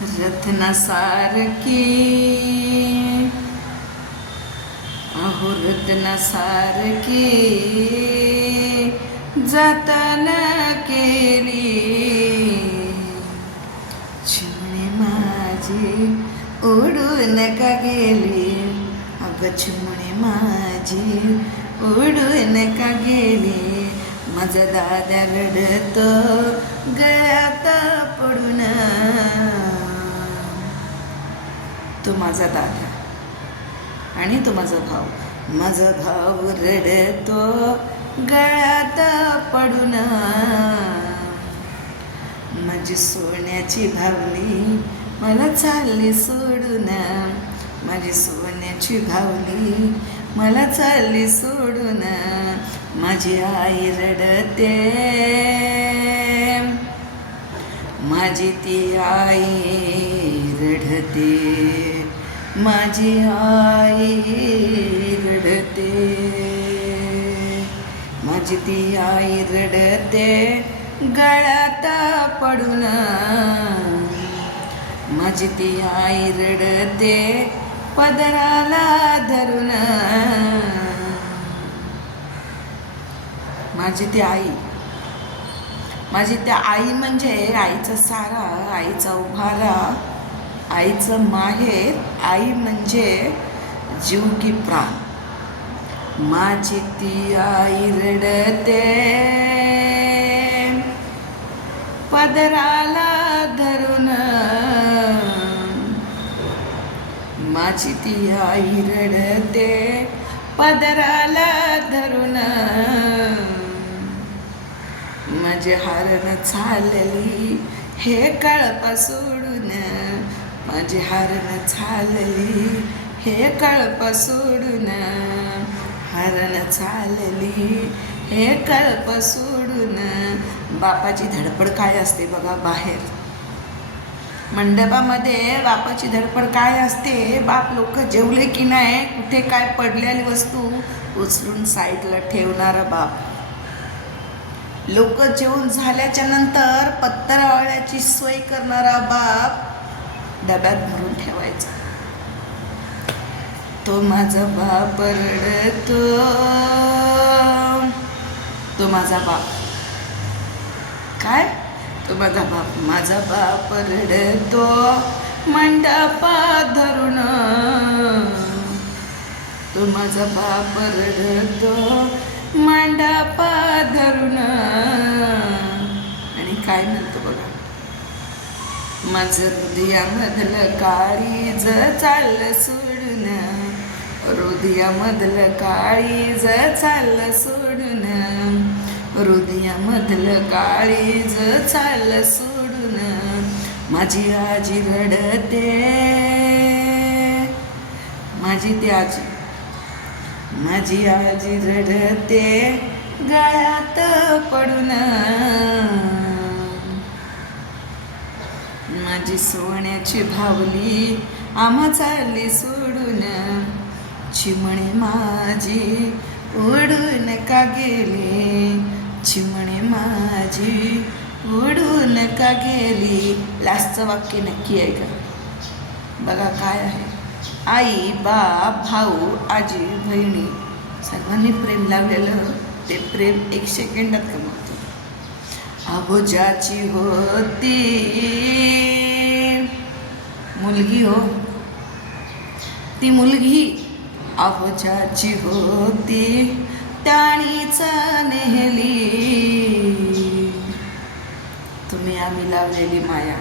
रत्नासारखी अहो रत्नासारखी जतन केली चिमणी माझी उडून का गेली अगं चिमणी माझी उडून का गेली माझा दादा रडतो गळ्यात पडून तो माझा दादा आणि तो माझा भाऊ रडतो गळ्यात पडून माझी सोन्याची भावली मला चालली सोडून माझी सोन्याची भावली मला चालली सोडून माझी आई रडते माझी ती आई रडते माझी आई रडते माझी ती आई रडते गळ्यात पडून माझी ती आई रडते पदराला धरून माझी ती आई म्हणजे आईचा सारा आईचा उभारा आईचं माहेर आई म्हणजे जीव की प्राण माझी ती आई रडते पदराला धरून माझी ती आई रडते पदराला धरून माझे हारण चालली हे कळप सोडून माझी हारण चालली हे कळप सोडून हारण चालली हे कळप सोडून बापाची धडपड काय असते बघा बाहेर मंडपामध्ये बापाची धडपड काय असते बाप लोक जेवले की नाही कुठे काय पडलेली वस्तू उचलून साईडला ठेवणारा बाप लोक जेवून झाल्याच्या नंतर पत्रावळ्याची सोय करणारा बाप डब्यात भरून ठेवायचा तो माझा बाप रडतो तो माझा बाप काय तो माझा बाप रडतो मंडपात धरून तो माझा बाप रडतो मंडपात धरून आणि काय म्हणतो बघा माझं हृदयामधलं काळीज चाललं सोडून हृदयामधलं काळीज चाललं सोडून हृदयामधलं काळीज चाललं सोडून माझी आजी रडते माझी आजी रडते गळ्यात पडून माझी सोन्याची भावली आम्हा चालली सोडून चिमणी माझी उडून का गेली चिमणी माझी उडून का गेली लास्टचं वाक्य नक्की आहे का बघा काय आहे आई बाप भाऊ आजी बहिणी सर्वांनी प्रेम लावलेलं ते प्रेम 1 सेकंदात कमवतो अबोजाची होती मुलगी हो ती मुलगी अबोजाची होती त्यानीच नेहली तुम्ही आम्ही लावलेली माया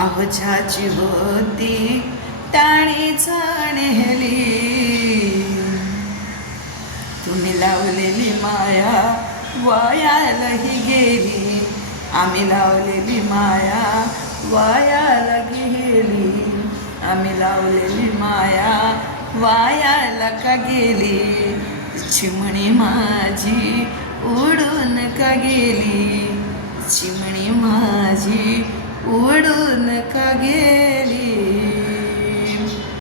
अबोजाची होती त्यानीच नेहली तुम्ही लावलेली माया वायालाही गेली आम्ही लावलेली माया वायाला गेली आम्ही लावलेली माया वायाला का गेली चिमणी माझी उडून का गेली चिमणी माझी उडून का गेली